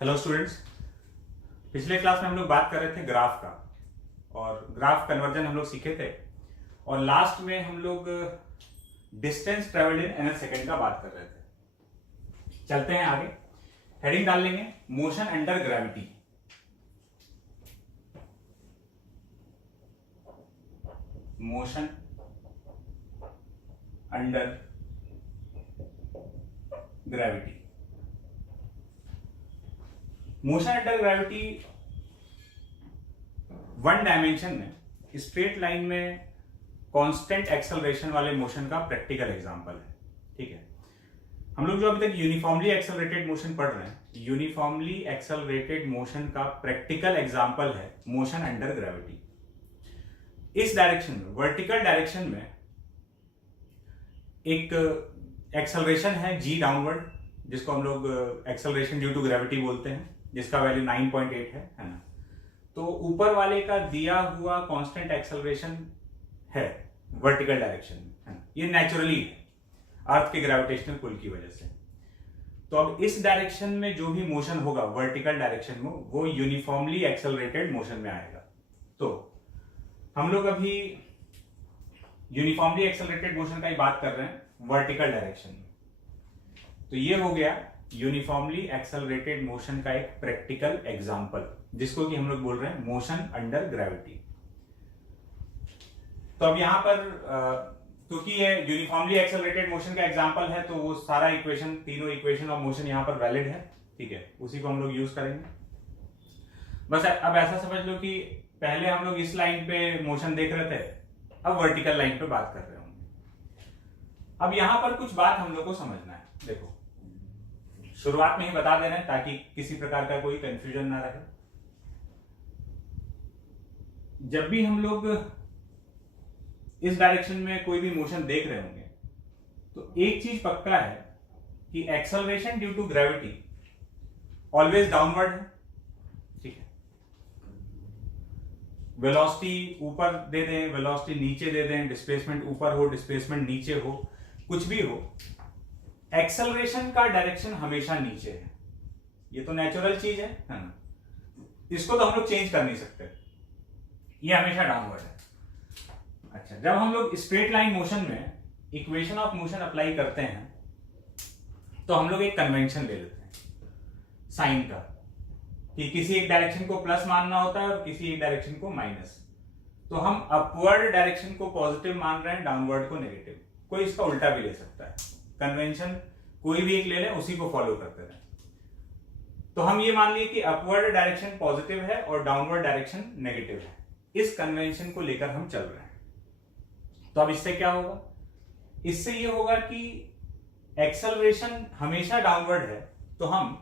Hello students. पिछले class में हम लोग बात कर रहे थे ग्राफ का और ग्राफ कन्वर्जन हम लोग सीखे थे और लास्ट में हम लोग distance travelled in an second का बात कर रहे थे। चलते हैं आगे, हेडिंग डाल लेंगे motion under gravity. Motion under gravity. Motion under gravity one dimension में स्ट्रेट लाइन में कांस्टेंट एक्सेलरेशन वाले मोशन का प्रैक्टिकल एग्जांपल है। ठीक है, हम लोग जो अभी तक यूनिफॉर्मली एक्सेलरेटेड मोशन पढ़ रहे हैं, यूनिफॉर्मली एक्सेलरेटेड मोशन का प्रैक्टिकल एग्जांपल है मोशन अंडर ग्रेविटी। इस डायरेक्शन में, वर्टिकल डायरेक्शन में एक एक्सेलरेशन है जी डाउनवर्ड, जिसको हम लोग एक्सेलरेशन ड्यू टू ग्रेविटी बोलते हैं, जिसका वैल्यू 9.8 है ना। तो ऊपर वाले का दिया हुआ कांस्टेंट एक्सेलरेशन है वर्टिकल डायरेक्शन में, है ना। ये नेचुरली है अर्थ के ग्रेविटेशनल पुल की वजह से। तो अब इस डायरेक्शन में जो भी मोशन होगा वर्टिकल डायरेक्शन में, वो यूनिफॉर्मली एक्सेलरेटेड मोशन में आएगा। तो हम लोग अभी यूनिफॉर्मली एक्सेलरेटेड मोशन का ही बात कर रहे हैं वर्टिकल डायरेक्शन में। तो ये हो गया यूनिफॉर्मली एक्सेलरेटेड मोशन का एक प्रैक्टिकल एग्जांपल, जिसको कि हम लोग बोल रहे हैं मोशन अंडर ग्रेविटी। तो अब यहां पर क्योंकि ये यूनिफॉर्मली एक्सेलरेटेड मोशन का एग्जांपल है, तो वो सारा इक्वेशन, तीनों इक्वेशन ऑफ मोशन यहां पर वैलिड है। ठीक है, उसी को हम लोग यूज करेंगे। बस अब ऐसा समझ लो कि पहले हम लोग इस लाइन पे मोशन देख रहे थे, अब वर्टिकल लाइन पे बात कर रहे होंगे। अब यहां पर कुछ बात हम लोग को समझना है। देखो, शुरुआत में ही बता दे रहे हैं ताकि किसी प्रकार का कोई कंफ्यूजन ना रहे। जब भी हम लोग इस डायरेक्शन में कोई भी मोशन देख रहे होंगे, तो एक चीज पक्का है कि acceleration due to gravity always downward है। ठीक है, वेलोसिटी ऊपर दे दें, वेलोसिटी नीचे दे दें, डिस्प्लेसमेंट ऊपर हो, डिस्प्लेसमेंट नीचे हो, कुछ भी हो, एक्सेलरेशन का डायरेक्शन हमेशा नीचे है। ये तो नेचुरल चीज है ना। इसको तो हम लोग चेंज कर नहीं सकते, ये हमेशा डाउनवर्ड है। अच्छा, जब हम लोग स्ट्रेट लाइन मोशन में इक्वेशन ऑफ मोशन अप्लाई करते हैं, तो हम लोग एक कन्वेंशन ले लेते हैं साइन का, कि किसी एक डायरेक्शन को प्लस मानना होता है और किसी एक डायरेक्शन को माइनस। तो हम अपवर्ड डायरेक्शन को पॉजिटिव मान रहे हैं, डाउनवर्ड को नेगेटिव। कोई इसका उल्टा भी ले सकता है, कन्वेंशन कोई भी एक ले लें, उसी को फॉलो करते रहें। तो हम ये मान लिए कि अपवर्ड डायरेक्शन पॉजिटिव है और डाउनवर्ड डायरेक्शन नेगेटिव है। इस कन्वेंशन को लेकर हम चल रहे हैं। तो अब इससे क्या होगा? इससे ये होगा कि एक्सेलरेशन हमेशा डाउनवर्ड है, तो हम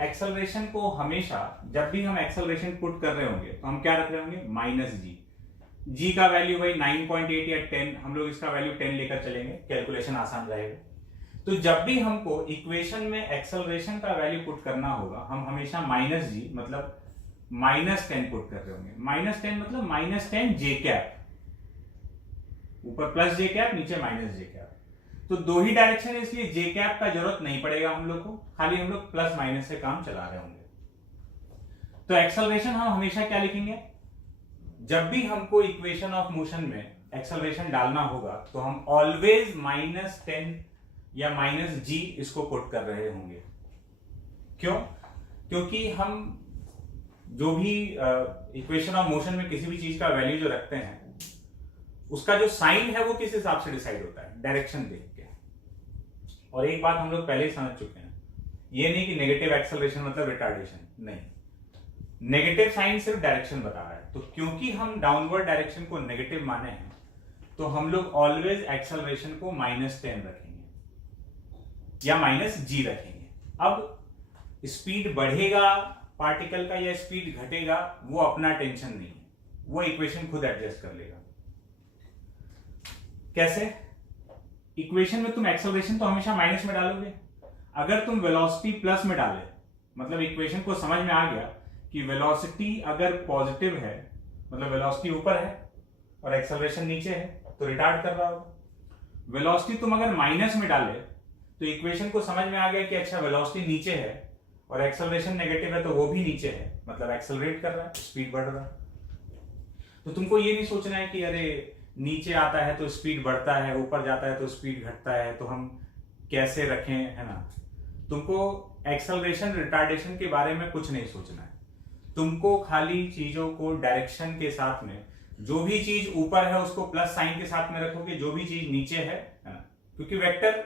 एक्सेलरेशन को हमेशा, जब भी हम एक्सेलरेशन पुट कर रहे होंगे, तो हम क्या रख रहे होंगे? माइनस जी। जी का वैल्यू भाई 9.8 या 10, हम लोग इसका वैल्यू 10 लेकर चलेंगे, कैलकुलेशन आसान रहेगा। तो जब भी हमको इक्वेशन में एक्सेलरेशन का वैल्यू पुट करना होगा, हम हमेशा माइनस जी मतलब -10 पुट कर रहे होंगे। -10 मतलब -10 जे कैप, ऊपर प्लस जे कैप, नीचे माइनस जे कैप। तो दो ही डायरेक्शन है, इसलिए जे कैप का जरूरत नहीं पड़ेगा हम लोग को, खाली हम लोग प्लस माइनस से काम चला रहे होंगे। तो एक्सेलरेशन हम हमेशा क्या लिखेंगे? जब भी हमको इक्वेशन ऑफ मोशन में एक्सेलरेशन डालना होगा, तो हम ऑलवेज -10 या -g इसको पुट कर रहे होंगे। क्यों? क्योंकि हम जो भी इक्वेशन ऑफ मोशन में किसी भी चीज का वैल्यू जो रखते हैं, उसका जो साइन है वो किस हिसाब से डिसाइड होता है? डायरेक्शन देख के। और एक बात हम लोग पहले ही समझ चुके हैं, ये नहीं कि नेगेटिव एक्सेलरेशन मतलब रिटार्डेशन, नहीं। नेगेटिव साइन सिर्फ डायरेक्शन बता रहा है। तो क्योंकि हम डाउनवर्ड डायरेक्शन को नेगेटिव माने हैं, तो हम लोग ऑलवेज एक्सेलरेशन को -10 रखेंगे या -g रखेंगे। अब स्पीड बढ़ेगा पार्टिकल का या स्पीड घटेगा, वो अपना टेंशन नहीं है, वो इक्वेशन खुद एडजस्ट कर लेगा। कैसे? इक्वेशन में तुम एक्सेलरेशन तो हमेशा माइनस में डालोगे। अगर तुम वेलोसिटी प्लस में डाले, मतलब इक्वेशन को समझ में आ गया कि वेलोसिटी अगर पॉजिटिव है, मतलब वेलोसिटी ऊपर है और एक्सेलरेशन नीचे है, तो रिटार्ड कर रहा होगा। वेलोसिटी तुम अगर माइनस में डाले, तो इक्वेशन को समझ में आ गया कि अच्छा वेलोसिटी नीचे है और एक्सेलरेशन नेगेटिव है तो वो भी नीचे है, मतलब एक्सेलरेट कर रहा है, स्पीड बढ़ रहा है। तो तुमको ये नहीं सोचना है कि अरे नीचे आता है तो स्पीड बढ़ता है, ऊपर जाता है तो स्पीड घटता है, तो हम कैसे रखें, है ना। तुमको एक्सेलरेशन रिटार्डेशन के बारे में कुछ नहीं सोचना है, तुमको खाली चीजों को डायरेक्शन के साथ में, जो भी चीज ऊपर है उसको प्लस साइन के साथ में रखोगे, जो भी चीज नीचे है ना, क्योंकि वेक्टर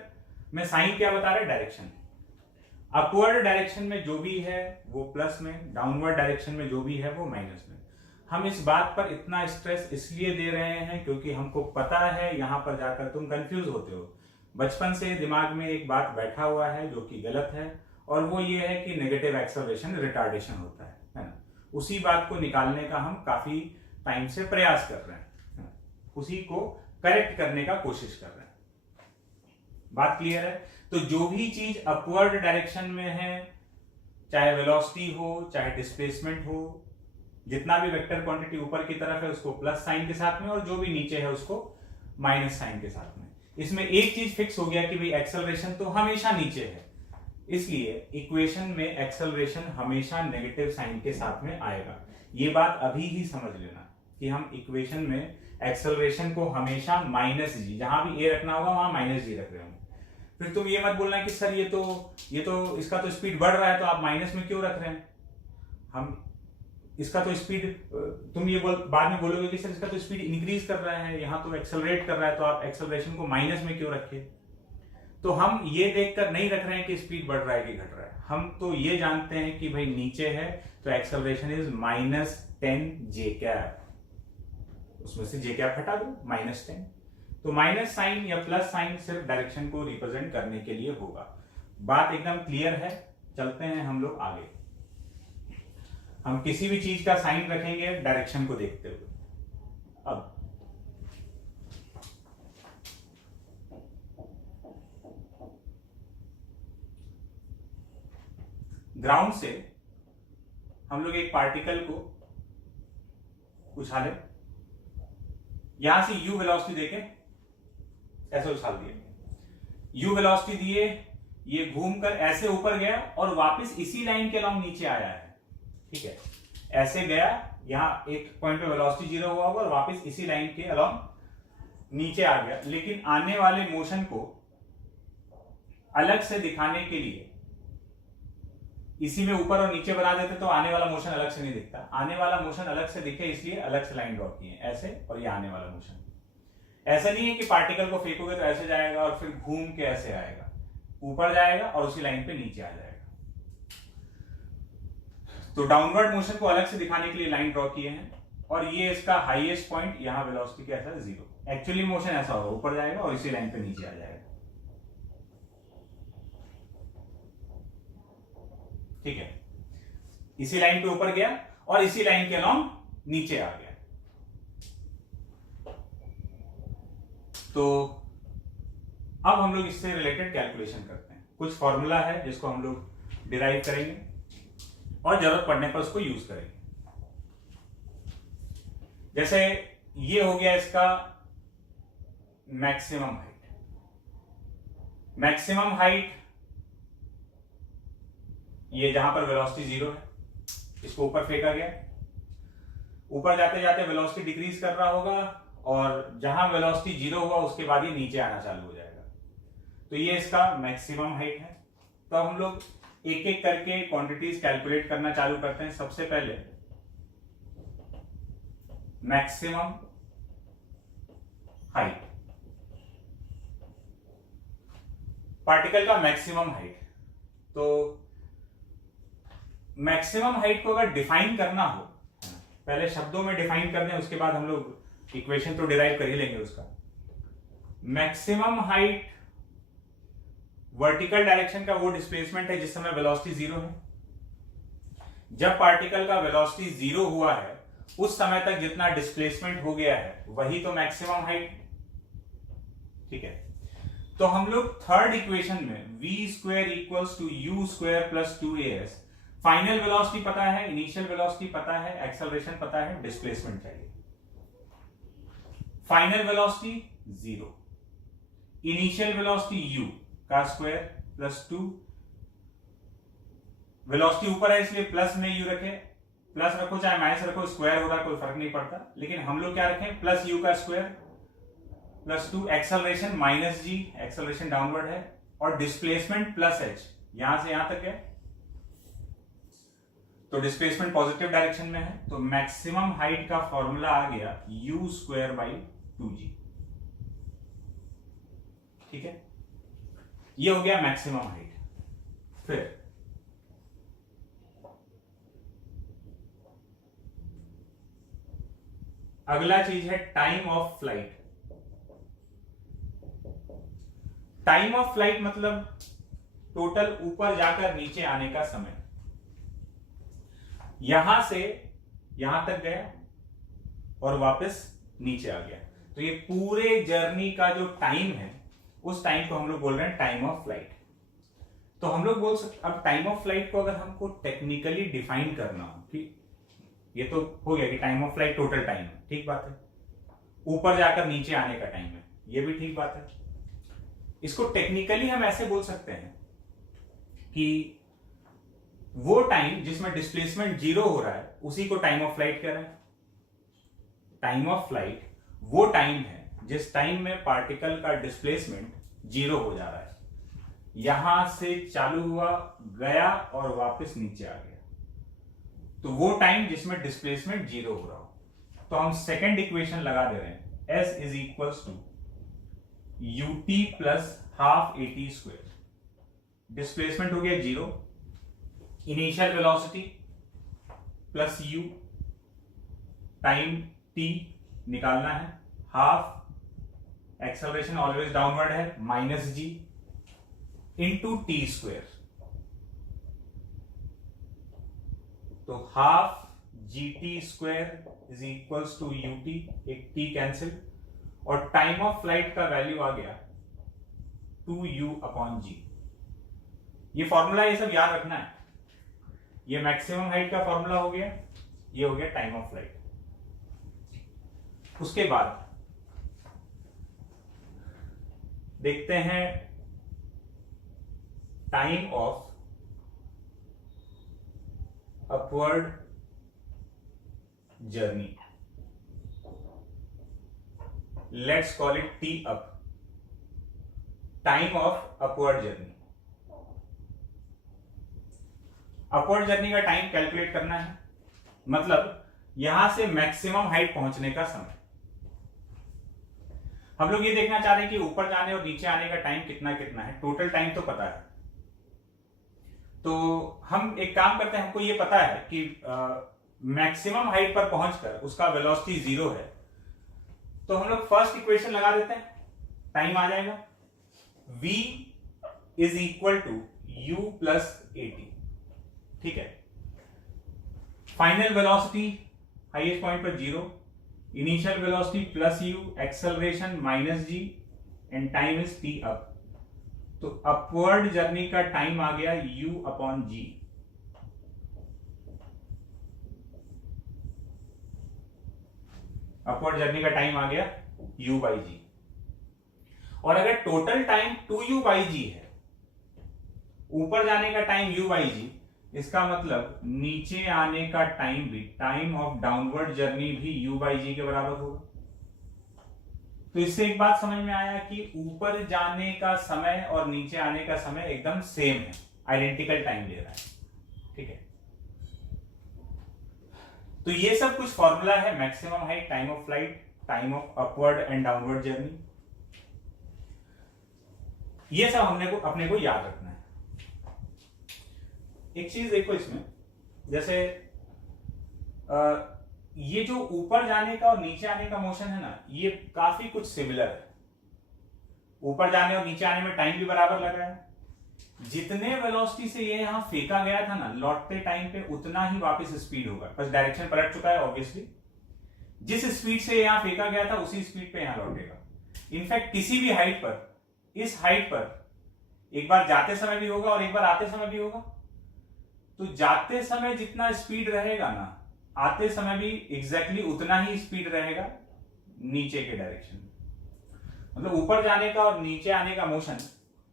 में साइन क्या बता रहा है, डायरेक्शन। अपवर्ड डायरेक्शन में जो भी है वो प्लस में, डाउनवर्ड डायरेक्शन में जो भी है वो माइनस में। हम इस बात पर इतना स्ट्रेस इसलिए दे रहे हैं क्योंकि हमको पता है यहां पर जाकर तुम कंफ्यूज होते हो। बचपन से दिमाग में एक बात बैठा हुआ है जो कि गलत है, और वो ये है कि नेगेटिव एक्सेलरेशन रिटार्डेशन होता है ना। उसी बात को निकालने का हम काफी टाइम से प्रयास कर रहे हैं, उसी को करेक्ट करने का कोशिश कर रहे हैं। बात क्लियर है। तो जो भी चीज अपवर्ड डायरेक्शन में है, चाहे वेलोसिटी हो चाहे डिस्प्लेसमेंट हो, जितना भी वेक्टर क्वांटिटी ऊपर की तरफ है उसको प्लस साइन के साथ में, और जो भी नीचे है उसको माइनस साइन के साथ में। इसमें एक चीज फिक्स हो गया कि भाई एक्सेलरेशन तो हमेशा नीचे है, इसलिए इक्वेशन में एक्सेलरेशन हमेशा नेगेटिव साइन के साथ में आएगा। ये बात अभी ही समझ लेना कि हम इक्वेशन में एक्सेलरेशन को हमेशा माइनस जी, जहां भी ए रखना होगा वहां माइनस जी रख रहे होंगे। फिर तुम ये मत बोलना कि सर ये तो इसका तो स्पीड बढ़ रहा है तो आप माइनस में क्यों रख रहे हैं। हम इसका तो स्पीड, तुम ये बाद में बोलोगे कि सर इसका तो स्पीड इंक्रीज कर रहा है, यहाँ तो एक्सेलरेट कर रहा है, तो आप एक्सेलरेशन को माइनस में क्यों रखे। तो हम ये देखकर नहीं रख रहे हैं कि स्पीड बढ़ रहा है कि घट रहा है, हम तो ये जानते हैं कि भाई नीचे है तो एक्सेलरेशन इज -10 जे कैप, उसमें से जे कैप हटा दो, -10। तो माइनस साइन या प्लस साइन सिर्फ डायरेक्शन को रिप्रेजेंट करने के लिए होगा। बात एकदम क्लियर है। चलते हैं हम लोग आगे। हम किसी भी चीज का साइन रखेंगे डायरेक्शन को देखते हुए। अब ग्राउंड से हम लोग एक पार्टिकल को उछाले, यहां से u वेलोसिटी देके ऐसे उछाल दिए, u वेलोसिटी दिए, ये घूमकर ऐसे ऊपर गया और वापस इसी लाइन के अलोंग नीचे आया है। ठीक है, ऐसे गया, यहां एक पॉइंट पे वेलोसिटी 0 हुआ होगा और वापस इसी लाइन के अलोंग नीचे आ गया। लेकिन आने वाले मोशन को अलग से दिखाने के लिए इसी में ऊपर और नीचे बना देते तो आने वाला मोशन अलग से नहीं दिखता। आने वाला मोशन अलग से दिखे इसलिए अलग से लाइन ड्रॉ की है, ऐसे, और ये आने वाला मोशन। ऐसा नहीं है कि पार्टिकल को फेंकोगे तो ऐसे जाएगा और फिर घूम के ऐसे आएगा, ऊपर जाएगा और उसी लाइन पे नीचे आ जाएगा। तो डाउनवर्ड मोशन को अलग से दिखाने के लिए लाइन ड्रॉ किए हैं, और ये इसका हाईएस्ट पॉइंट, यहां वेलोसिटी कैसा है, 0। एक्चुअली मोशन ऐसा होगा, ऊपर जाएगा और इसी लाइन पे नीचे आ जाएगा। ठीक है, इसी लाइन पे ऊपर गया और इसी लाइन के अलोंग नीचे आ गया। तो अब हम लोग इससे रिलेटेड कैलकुलेशन करते हैं। कुछ फॉर्मूला है जिसको हम लोग डिराइव करेंगे और जरूरत पड़ने पर उसको यूज करेंगे। जैसे ये हो गया इसका मैक्सिमम हाइट। मैक्सिमम हाइट ये जहां पर वेलोसिटी 0 है, इसको ऊपर फेंका गया, ऊपर जाते जाते वेलोसिटी डिक्रीज कर रहा होगा और जहां वेलोसिटी 0 हुआ उसके बाद ये नीचे आना चालू हो जाएगा। तो ये इसका मैक्सिमम हाइट है। तो हम लोग एक एक करके क्वांटिटीज कैलकुलेट करना चालू करते हैं। सबसे पहले मैक्सिमम हाइट, पार्टिकल का मैक्सिमम हाइट। तो मैक्सिमम हाइट को अगर डिफाइन करना हो, पहले शब्दों में डिफाइन कर दें, उसके बाद हम लोग इक्वेशन तो डिराइव कर ही लेंगे उसका। मैक्सिमम हाइट वर्टिकल डायरेक्शन का वो डिस्प्लेसमेंट है जिस समय वेलोसिटी 0 है। जब पार्टिकल का वेलोसिटी 0 हुआ है उस समय तक जितना डिस्प्लेसमेंट हो गया है वही तो मैक्सिमम हाइट। ठीक है, तो हम लोग थर्ड इक्वेशन में v² = u² + 2as, final velocity पता है, इनिशियल वेलोसिटी पता है, एक्सेलरेशन पता है, डिस्प्लेसमेंट चाहिए। Final velocity 0, initial velocity u² + 2, velocity ऊपर है इसलिए प्लस में यू रखे, प्लस रखो चाहे माइनस रखो, स्क्वायर हो रहा कोई फर्क नहीं पड़ता, लेकिन हम लोग क्या रखें प्लस यू का स्क्वायर प्लस 2, एक्सेलरेशन माइनस जी, एक्सेलरेशन डाउनवर्ड है, और डिस्प्लेसमेंट प्लस एच, यहां से यहां तक है तो डिस्प्लेसमेंट पॉजिटिव डायरेक्शन में है, तो मैक्सिमम हाइट का फॉर्मूला आ गया u स्क्वायर बाई 2g। ठीक है, ये हो गया मैक्सिमम हाइट। फिर अगला चीज है time of flight. Time of flight मतलब टोटल ऊपर जाकर नीचे आने का समय, यहां से यहां तक गया और वापस नीचे आ गया, तो ये पूरे जर्नी का जो टाइम है उस टाइम को हम लोग बोल रहे हैं टाइम ऑफ फ्लाइट। तो हम लोग बोल सकते, अब टाइम ऑफ फ्लाइट को अगर हमको टेक्निकली डिफाइन करना हो कि ये तो हो गया कि time of flight total time है, ठीक बात है, ऊपर जाकर नीचे आने का टाइम है, ये भी ठीक बात है। इसको टेक्निकली हम ऐसे बोल सकते हैं कि वो टाइम जिसमें डिस्प्लेसमेंट 0 हो रहा है उसी को टाइम ऑफ फ्लाइट कह रहे हैं। टाइम ऑफ फ्लाइट वो टाइम है जिस टाइम में पार्टिकल का डिस्प्लेसमेंट 0 हो जा रहा है, यहां से चालू हुआ, गया और वापस नीचे आ गया, तो वो टाइम जिसमें डिस्प्लेसमेंट 0 हो रहा हो। तो हम सेकेंड इक्वेशन लगा दे रहे हैं, s is equals to ut plus half at square, displacement हो गया 0, initial velocity plus u, time t निकालना है, हाफ एक्सेलरेशन ऑलवेज डाउनवर्ड है minus g into t square, तो half g t square is equals to u t, एक t cancel, और time of flight का value आ गया 2u अपॉन जी। ये फॉर्मूला ये सब याद रखना है, ये मैक्सिमम हाइट का फॉर्मूला हो गया, ये हो गया टाइम ऑफ फ्लाइट। उसके बाद देखते हैं time of upward journey, let's call it T up, time of upward journey. Upward journey का टाइम कैलकुलेट करना है, मतलब यहां से मैक्सिमम हाइट पहुंचने का समय। हम लोग ये देखना चाह रहे हैं कि ऊपर जाने और नीचे आने का टाइम कितना कितना है, टोटल टाइम तो पता है, तो हम एक काम करते हैं, हमको ये पता है कि मैक्सिमम हाइट पर पहुंचकर उसका वेलोसिटी 0 है, तो हम लोग फर्स्ट इक्वेशन लगा देते हैं, टाइम आ जाएगा v is equal to u plus at। ठीक है, फाइनल वेलोसिटी हाईएस्ट पॉइंट पर 0, initial velocity plus u, acceleration minus g and time is t up, तो अपवर्ड जर्नी का टाइम आ गया u upon g। Upward journey का time आ गया u बाई जी, और अगर टोटल टाइम 2u बाई जी है, ऊपर जाने का टाइम u बाई जी, इसका मतलब नीचे आने का टाइम भी, टाइम ऑफ डाउनवर्ड जर्नी भी u बाई जी के बराबर होगा। तो इससे एक बात समझ में आया कि ऊपर जाने का समय और नीचे आने का समय एकदम सेम है, आइडेंटिकल टाइम ले रहा है। ठीक है, तो ये सब कुछ फॉर्मूला है maximum height, time of flight, time of upward and downward journey, ये सब अपने को याद रखना है। एक चीज देखो इसमें, जैसे ये जो ऊपर जाने का और नीचे आने का मोशन है ना, ये काफी कुछ सिमिलर है। ऊपर जाने और नीचे आने में टाइम भी बराबर लगा है, जितने वेलोसिटी से ये यहां फेंका गया था ना, लौटते टाइम पे उतना ही वापस स्पीड होगा, बस डायरेक्शन पलट चुका है ऑब्वियसली। जिस स्पीड से यहां फेंका गया था उसी स्पीड पे यहां लौटेगा। इनफैक्ट किसी भी हाइट पर, इस हाइट पर एक बार जाते समय भी होगा और एक बार आते समय भी होगा, तो जाते समय जितना स्पीड रहेगा ना, आते समय भी एग्जैक्टली उतना ही स्पीड रहेगा नीचे के डायरेक्शन में। मतलब ऊपर जाने का और नीचे आने का मोशन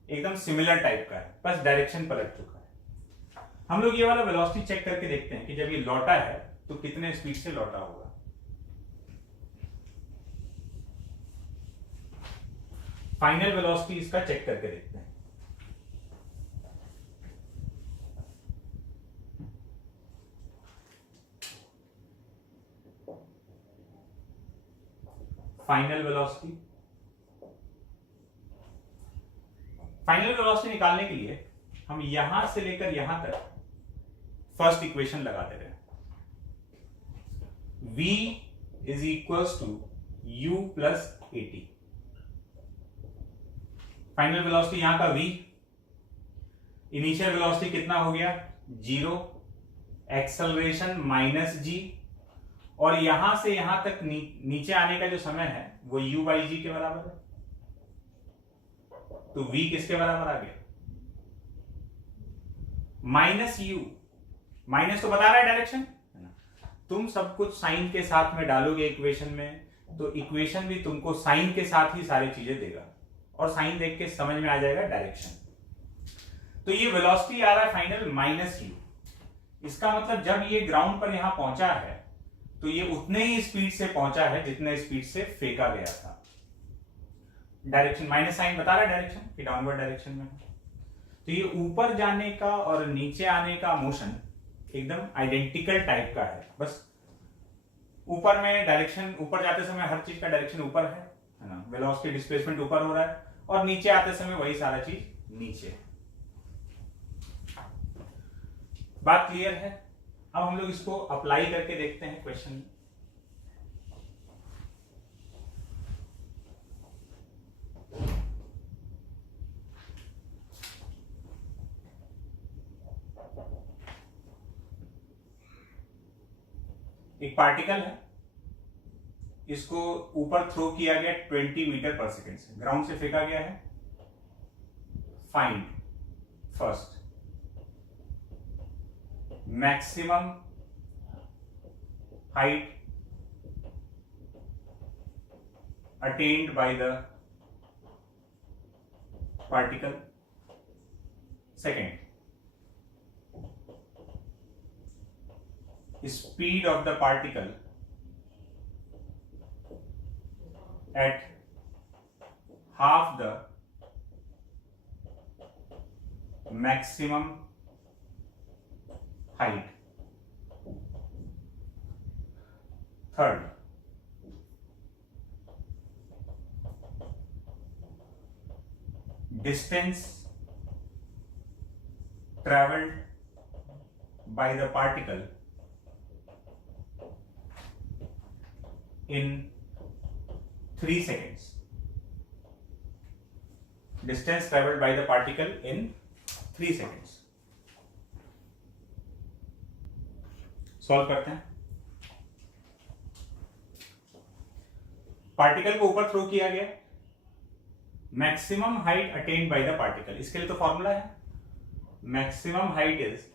एकदम सिमिलर टाइप का है, बस डायरेक्शन पलट चुका है। हम लोग ये वाला वेलोसिटी चेक करके देखते हैं कि जब ये लौटा है तो कितने स्पीड से लौटा होगा। फाइनल वेलोसिटी इसका चेक करके देखते हैं। फाइनल वेलोसिटी निकालने के लिए हम यहां से लेकर यहां तक फर्स्ट इक्वेशन लगा दे रहे हैं। v is equals to u plus a t. Final velocity यहां का v, इनिशियल वेलोसिटी कितना हो गया 0, एक्सेलरेशन माइनस g, और यहां से यहां तक नीचे आने का जो समय है वो u बाई जी के बराबर है। तो v किसके बराबर आ गया, माइनस u। माइनस तो बता रहा है डायरेक्शन, तुम सब कुछ साइन के साथ में डालोगे इक्वेशन में, तो इक्वेशन भी तुमको साइन के साथ ही सारी चीजें देगा, और साइन देख के समझ में आ जाएगा डायरेक्शन। तो ये वेलोसिटी आ रहा है फाइनल माइनस u। इसका मतलब जब ये ग्राउंड पर यहां पहुंचा है तो ये उतने ही स्पीड से पहुंचा है जितने स्पीड से फेंका गया था। डायरेक्शन माइनस साइन बता रहा है डायरेक्शन कि डाउनवर्ड डायरेक्शन में। तो ये ऊपर जाने का और नीचे आने का मोशन एकदम आइडेंटिकल टाइप का है, बस ऊपर में डायरेक्शन, ऊपर जाते समय हर चीज का डायरेक्शन ऊपर है ना, वेलोसिटी डिस्प्लेसमेंट ऊपर हो रहा है, और नीचे आते समय वही सारा चीज नीचे। बात क्लियर है? अब हम लोग इसको अप्लाई करके देखते हैं क्वेश्चन में। एक पार्टिकल है, इसको ऊपर थ्रो किया गया 20 मीटर पर सेकेंड से, ग्राउंड से फेंका गया है। Find first maximum height attend by the particle. Second, speed of the particle at half the maximum height. Third, distance traveled by the particle in 3 seconds. Distance traveled by the particle in 3 seconds. Solve करते हैं। Particle को ऊपर throw किया गया, maximum height attend by the particle, इसके लिए तो formula है, मैक्सिमम हाइट इज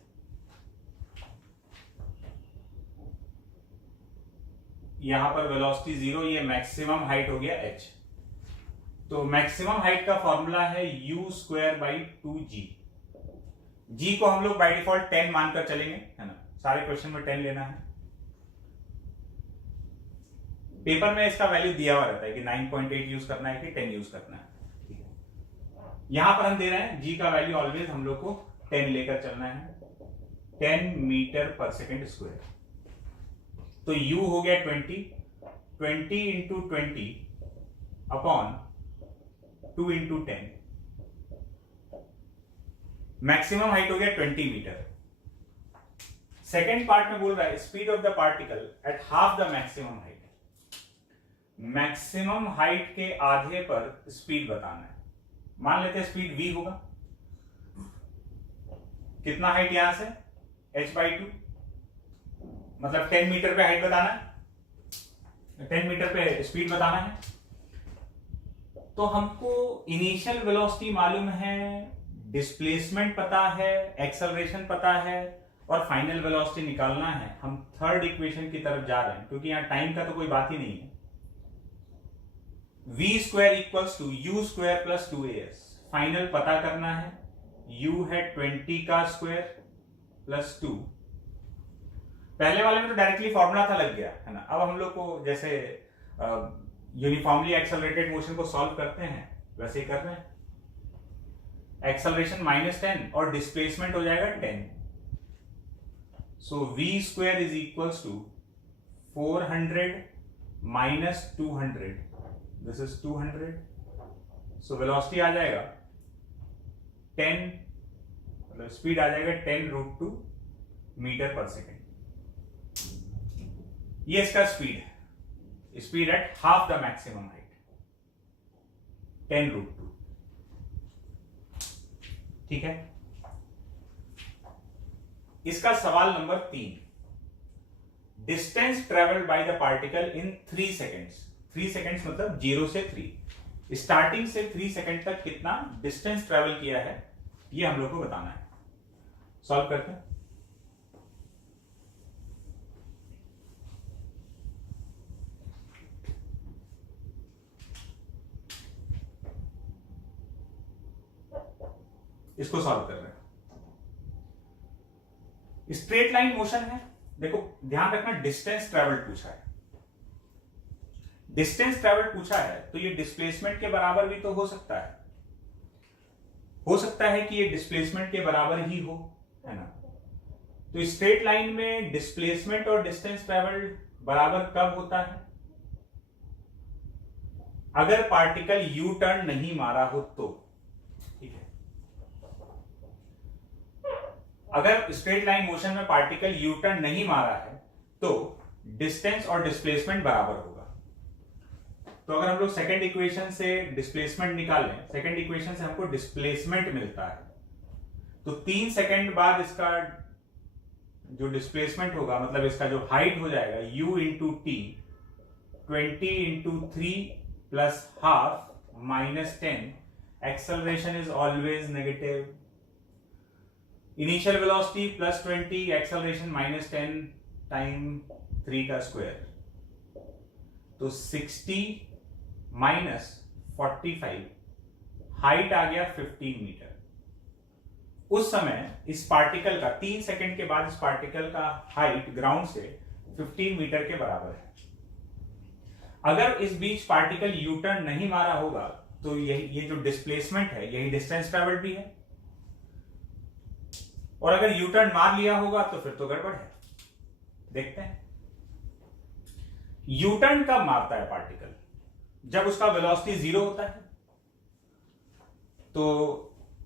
यहां पर वेलोसिटी 0, ये मैक्सिमम हाइट हो गया h। तो मैक्सिमम हाइट का फॉर्मूला है u square by 2g। g को हम लोग बाय डिफॉल्ट 10 मानकर चलेंगे, है ना, सारे क्वेश्चन में 10 लेना है। पेपर में इसका वैल्यू दिया हुआ रहता है कि 9.8 यूज करना है कि 10 यूज करना है। यहां पर हम दे रहे हैं g का वैल्यू ऑलवेज हम लोग को 10 लेकर चलना है, 10 मीटर पर सेकेंड स्क्वायर। तो u हो गया 20 into 20 upon 2 into 10, maximum height हो गया 20 मीटर। सेकेंड पार्ट में बोल रहा है speed of the particle at half the maximum height. Maximum height के आधे पर स्पीड बताना है। मान लेते हैं स्पीड v होगा, कितना हाइट यहां से h/2, मतलब 10 मीटर पे हाइट बताना है, 10 मीटर पे स्पीड बताना है। तो हमको इनिशियल वेलोसिटी मालूम है, डिस्प्लेसमेंट पता है, एक्सेलरेशन पता है, और फाइनल वेलोसिटी निकालना है। हम थर्ड इक्वेशन की तरफ जा रहे हैं क्योंकि यहां टाइम का तो कोई बात ही नहीं है। v square equals to u square plus 2as, final पता करना है। u है 20 का स्क्वायर प्लस 2। पहले वाले में तो डायरेक्टली फॉर्मूला था, लग गया है ना। अब हम लोग को जैसे यूनिफॉर्मली एक्सेलरेटेड मोशन को सॉल्व करते हैं वैसे ही कर रहे हैं। एक्सेलरेशन -10 और डिस्प्लेसमेंट हो जाएगा 10। So v square is equals to 400 minus 200, this is 200। So velocity आ जाएगा 10, मतलब स्पीड आ जाएगा 10√2 मीटर पर सेकेंड। ये इसका स्पीड है, speed at half the maximum height, 10√2। ठीक है। इसका सवाल number 3, distance travelled by the particle in 3 seconds. 3 seconds मतलब 0 से 3, स्टार्टिंग से 3 सेकेंड तक कितना डिस्टेंस ट्रेवल किया है, ये हम लोग को बताना है। सॉल्व करते हैं। इसको सॉल्व कर रहे हैं। स्ट्रेट लाइन मोशन है, देखो ध्यान रखना डिस्टेंस ट्रेवल पूछा है। डिस्टेंस ट्रेवल पूछा है तो ये डिस्प्लेसमेंट के बराबर भी तो हो सकता है। हो सकता है कि ये डिस्प्लेसमेंट के बराबर ही हो, है ना। तो स्ट्रेट लाइन में डिस्प्लेसमेंट और डिस्टेंस ट्रेवल बराबर कब होता है? अगर पार्टिकल यू टर्न नहीं मारा हो तो। ठीक है, अगर स्ट्रेट लाइन मोशन में पार्टिकल यू टर्न नहीं मारा है तो डिस्टेंस और डिस्प्लेसमेंट बराबर होगा। तो अगर हम लोग सेकंड इक्वेशन से डिस्प्लेसमेंट निकालें, सेकंड इक्वेशन से हमको डिस्प्लेसमेंट मिलता है, तो 3 सेकंड बाद इसका जो डिस्प्लेसमेंट होगा, मतलब इसका जो हाइट हो जाएगा u into T, 20 into 3 plus half minus 10। Acceleration is always negative. Initial velocity plus 20, acceleration -10 time 3 का स्क्वायर, तो 60 माइनस 45, हाइट आ गया 15 मीटर। उस समय इस पार्टिकल का 3 सेकंड के बाद इस पार्टिकल का हाइट ग्राउंड से 15 मीटर के बराबर है। अगर इस बीच पार्टिकल यू टर्न नहीं मारा होगा तो ये जो डिस्प्लेसमेंट है यही डिस्टेंस ट्रेवल्ड भी है, और अगर यू टर्न मार लिया होगा तो फिर तो गड़बड़ है। देखते हैं यू टर्न कब मारता है पार्टिकल, जब उसका वेलोसिटी 0 होता है। तो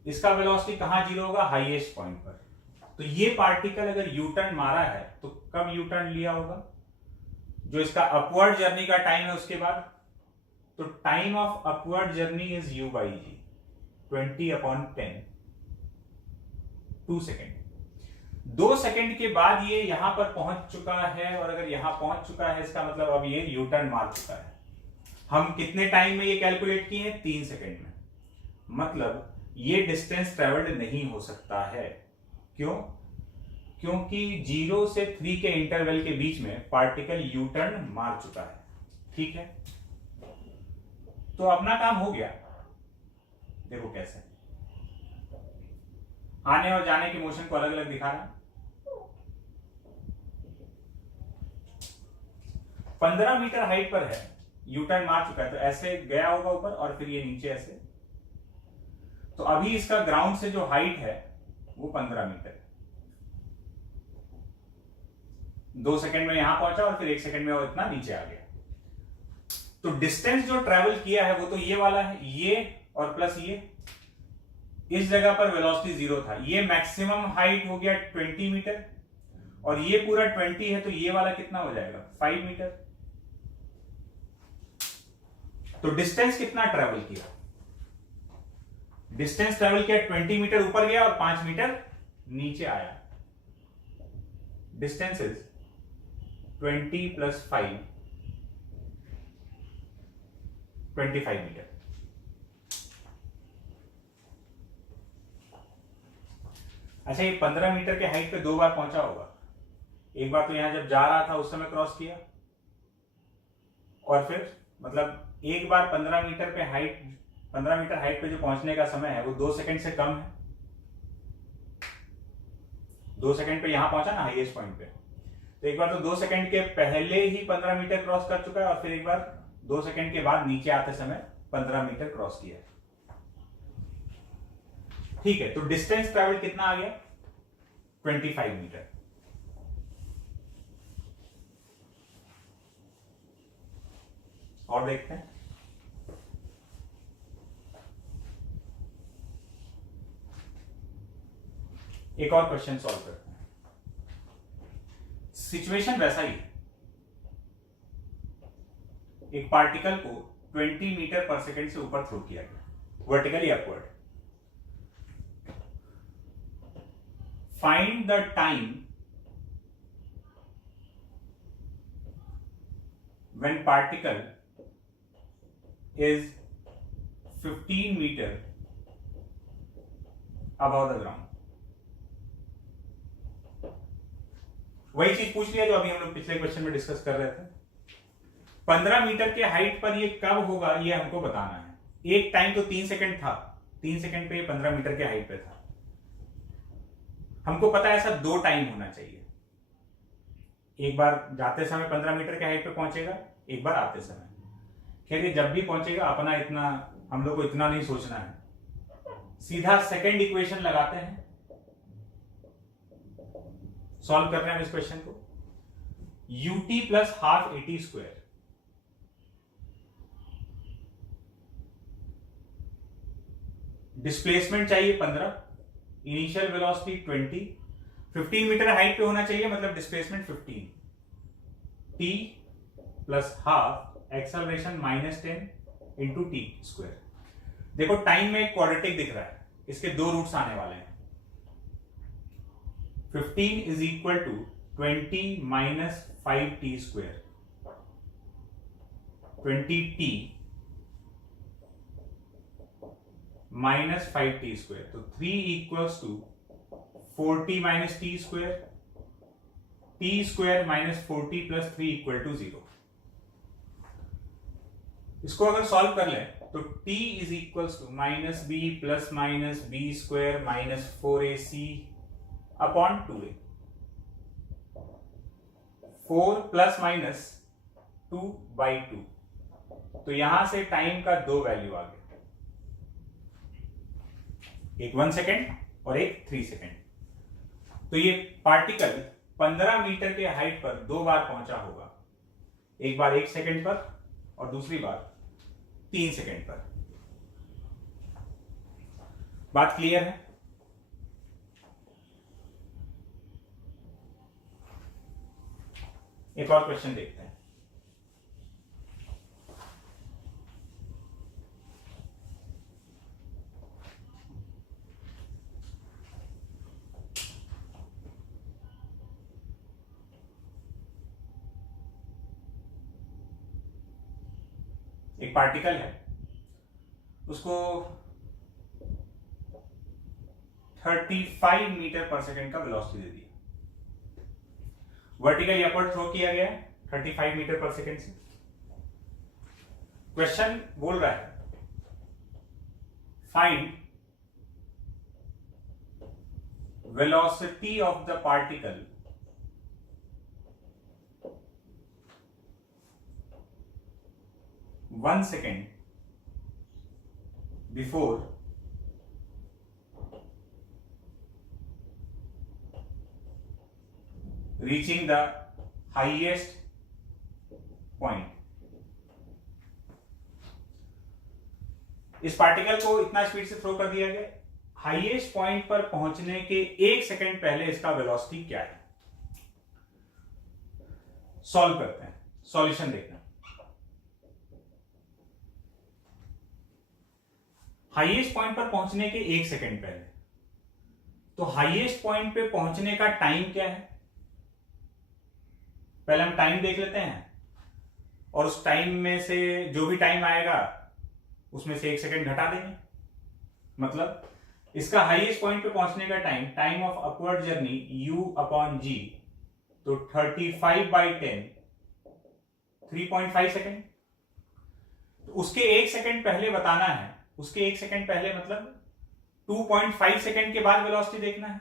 इसका वेलोसिटी कहां 0 होगा? हाईएस्ट पॉइंट पर। तो ये पार्टिकल अगर यू टर्न मारा है तो कब यू टर्न लिया होगा? जो इसका अपवर्ड जर्नी का टाइम है उसके बाद। तो time of upward journey is u by g, 20/10, 2 second. 2 second के बाद ये यहां पर पहुंच चुका है, और अगर यहां पहुंच चुका है इसका मतलब अब ये यू टर्न मार चुका है। हम कितने टाइम में ये कैलकुलेट किए हैं? 3 सेकेंड में। मतलब ये डिस्टेंस ट्रेवल्ड नहीं हो सकता है। क्यों? क्योंकि 0 से 3 के इंटरवल के बीच में पार्टिकल यू टर्न मार चुका है। ठीक है, तो अपना काम हो गया। देखो कैसे आने और जाने के मोशन को अलग अलग दिखा रहा है। 15 मीटर हाइट पर है, यू टर्न मार चुका है, तो ऐसे गया होगा ऊपर और फिर ये नीचे ऐसे। तो अभी इसका ग्राउंड से जो हाइट है वो 15 मीटर है। 2 सेकंड में यहां पहुंचा और फिर 1 सेकंड में वो इतना नीचे आ गया। तो डिस्टेंस जो ट्रेवल किया है वो तो ये वाला है, ये और प्लस ये। इस जगह पर वेलोसिटी 0 था, ये मैक्सिमम हाइट हो गया 20 मीटर, और ये पूरा 20 है, तो ये वाला कितना हो जाएगा? 5 मीटर। तो डिस्टेंस कितना ट्रेवल किया? डिस्टेंस ट्रेवल किया 20 मीटर ऊपर गया और 5 मीटर नीचे आया। Distance is 20 plus 5, 25 metre. अच्छा, ये 15 मीटर के हाइट पे 2 बार पहुंचा होगा। एक बार तो यहां जब जा रहा था उस समय क्रॉस किया, और फिर मतलब एक बार 15 मीटर पे जो पहुंचने का समय है वो 2 सेकंड से कम है। 2 सेकंड पे यहां पहुंचा ना हाईएस्ट पॉइंट पे, तो एक बार तो 2 सेकंड के पहले ही 15 मीटर क्रॉस कर चुका है और फिर एक बार 2 सेकंड के बाद नीचे आते समय 15 मीटर क्रॉस किया है। ठीक है, तो डिस्टेंस ट्रैवल कितना आ गया? 25 मीटर। और देखते हैं, एक और क्वेश्चन सॉल्व करते हैं। सिचुएशन वैसा ही, एक पार्टिकल को 20 मीटर पर सेकेंड से ऊपर थ्रो किया गया vertically upward. Find the time when particle is 15 metre above the ground. वही चीज पूछ लिया जो अभी हम लोग पिछले क्वेश्चन में डिस्कस कर रहे थे। 15 मीटर के हाइट पर ये कब होगा ये हमको बताना है। एक टाइम तो 3 सेकंड था, 3 सेकंड पे ये 15 मीटर के हाइट पे था। हमको पता है ऐसा 2 टाइम होना चाहिए, एक बार जाते समय 15 मीटर के हाइट पे पहुंचेगा, एक बार आते समय। खैर ये जब भी पहुंचेगा अपना इतना हम लोग को इतना नहीं सोचना है, सीधा सेकंड इक्वेशन लगाते हैं। सॉल्व कर रहे हैं हम इस क्वेश्चन को। ut plus half eighty square displacement चाहिए 15, इनिशियल वेलोसिटी 20, 15 मीटर हाइट पे होना चाहिए मतलब displacement 15, t plus half acceleration -10 into t square. देखो टाइम में एक क्वाड्रेटिक दिख रहा है, इसके 2 रूट्स आने वाले हैं। 15 is equal to 20 minus 5t square, 20t minus 5t square, तो 3 equals to 40 minus t square, t square minus 40 plus 3 equal to 0। इसको अगर सॉल्व कर लें तो t is equals to minus b square minus 4ac upon 2a। 4 plus minus 2/2, तो यहां से time का 2 वैल्यू आ गया, एक 1 सेकेंड और एक 3 सेकेंड। तो ये पार्टिकल 15 मीटर के हाइट पर 2 बार पहुंचा होगा, एक बार 1 सेकेंड पर और दूसरी बार 3 सेकेंड पर। बात क्लियर है? एक और क्वेश्चन देखते हैं। एक पार्टिकल है, उसको 35 मीटर पर सेकेंड का वेलोसिटी दे दी, वर्टिकली अपवर्ड थ्रो किया गया 35 मीटर पर सेकेंड से। क्वेश्चन बोल रहा है find velocity of the particle one second before reaching the highest point। इस पार्टिकल को इतना स्पीड से थ्रो कर दिया गया, हाईएस्ट पॉइंट पर पहुंचने के 1 सेकेंड पहले इसका वेलोसिटी क्या है। सॉल्व करते हैं, सॉल्यूशन देखना। हाईएस्ट पॉइंट पर पहुंचने के 1 सेकेंड पहले, तो हाईएस्ट पॉइंट पे पहुंचने का टाइम क्या है, पहले हम टाइम देख लेते हैं और उस टाइम में से जो भी टाइम आएगा उसमें से 1 सेकेंड घटा देंगे। मतलब इसका हाईएस्ट पॉइंट पे पहुंचने का time of upward journey u upon g, तो 35/10 3.5 सेकेंड। तो उसके 1 सेकेंड पहले बताना है, उसके 1 सेकेंड पहले मतलब 2.5 सेकेंड के बाद वेलोसिटी देखना है।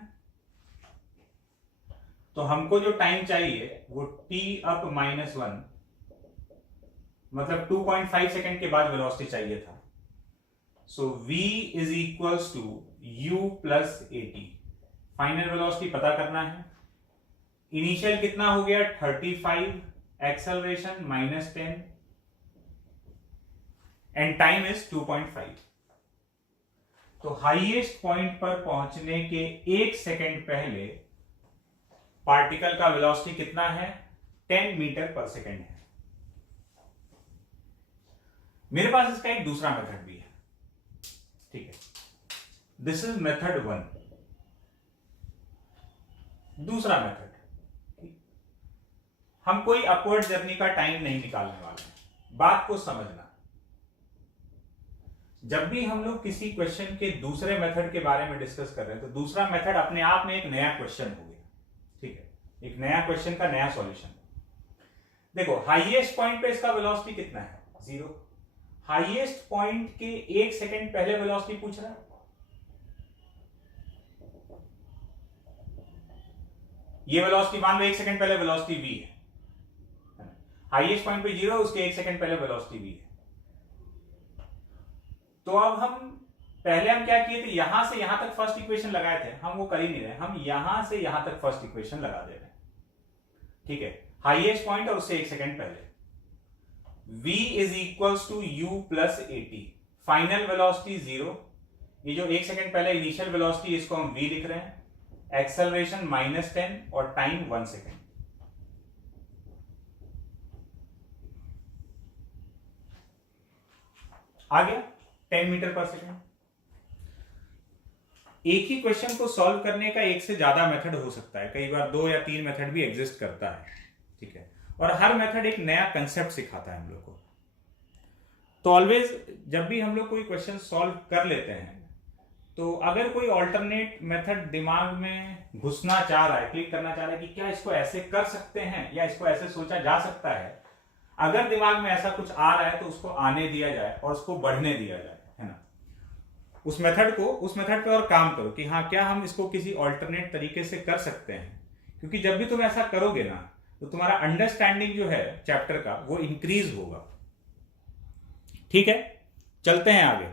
तो हमको जो टाइम चाहिए वो t अप -1 मतलब 2.5 सेकेंड के बाद वेलोसिटी चाहिए था। So v is equals to u plus at। Final velocity पता करना है। इनिशियल कितना हो गया 35, एक्सेलरेशन -10 एंड टाइम इज 2.5। तो हाईएस्ट पॉइंट पर पहुंचने के 1 सेकेंड पहले पार्टिकल का वेलोसिटी कितना है 10 मीटर पर सेकेंड है। मेरे पास इसका एक दूसरा मेथड भी है, ठीक है। This is method 1। दूसरा मेथड, हम कोई अपवर्ड जर्नी का टाइम नहीं निकालने वाले हैं। बात को समझना, जब भी हम लोग किसी क्वेश्चन के दूसरे मेथड के बारे में डिस्कस कर रहे हैं तो दूसरा मेथड अपने आप में एक नया क्वेश्चन हो गया, ठीक है। एक नया क्वेश्चन का नया सॉल्यूशन। देखो हाईएस्ट पॉइंट पे इसका वेलोसिटी कितना है 0। हाईएस्ट पॉइंट के 1 सेकेंड पहले वेलोसिटी पूछ रहा है। ये वेलोसिटी मान लो 1 सेकेंड पहले वेलोसिटी v है। हाईएस्ट पॉइंट पे 0, उसके 1 सेकेंड पहले वेलोसिटी v है। तो अब पहले हम क्या किए थे, यहां से यहां तक फर्स्ट इक्वेशन लगाए थे, हम वो कर ही नहीं रहे। हम यहां से यहां तक फर्स्ट इक्वेशन लगा दे रहे हैं, ठीक है। हाईएस्ट पॉइंट और उससे 1 सेकेंड पहले v is equals to u plus at। Final velocity 0, ये जो 1 सेकेंड पहले इनिशियल वेलोसिटी इसको हम v लिख रहे हैं। एक्सेलरेशन -10 और टाइम 1 सेकेंड। आ गया 10 मीटर पर सेकेंड। एक ही क्वेश्चन को सॉल्व करने का एक से ज्यादा मेथड हो सकता है, कई बार 2 या 3 मेथड भी एग्जिस्ट करता है, ठीक है। और हर मेथड एक नया कंसेप्ट सिखाता है हम लोग को। तो ऑलवेज जब भी हम लोग कोई क्वेश्चन सॉल्व कर लेते हैं तो अगर कोई ऑल्टरनेट मेथड दिमाग में घुसना चाह रहा है, क्लिक करना चाह रहा है कि क्या इसको ऐसे कर सकते हैं या इसको ऐसे सोचा जा सकता है, अगर दिमाग में ऐसा कुछ आ रहा है तो उसको आने दिया जाए और उसको बढ़ने दिया जाए, है ना। उस मेथड पे और काम करो कि हाँ क्या हम इसको किसी ऑल्टरनेट तरीके से कर सकते हैं। क्योंकि जब भी तुम ऐसा करोगे ना तो तुम्हारा अंडरस्टैंडिंग जो है चैप्टर का वो इंक्रीज होगा, ठीक है। चलते हैं आगे।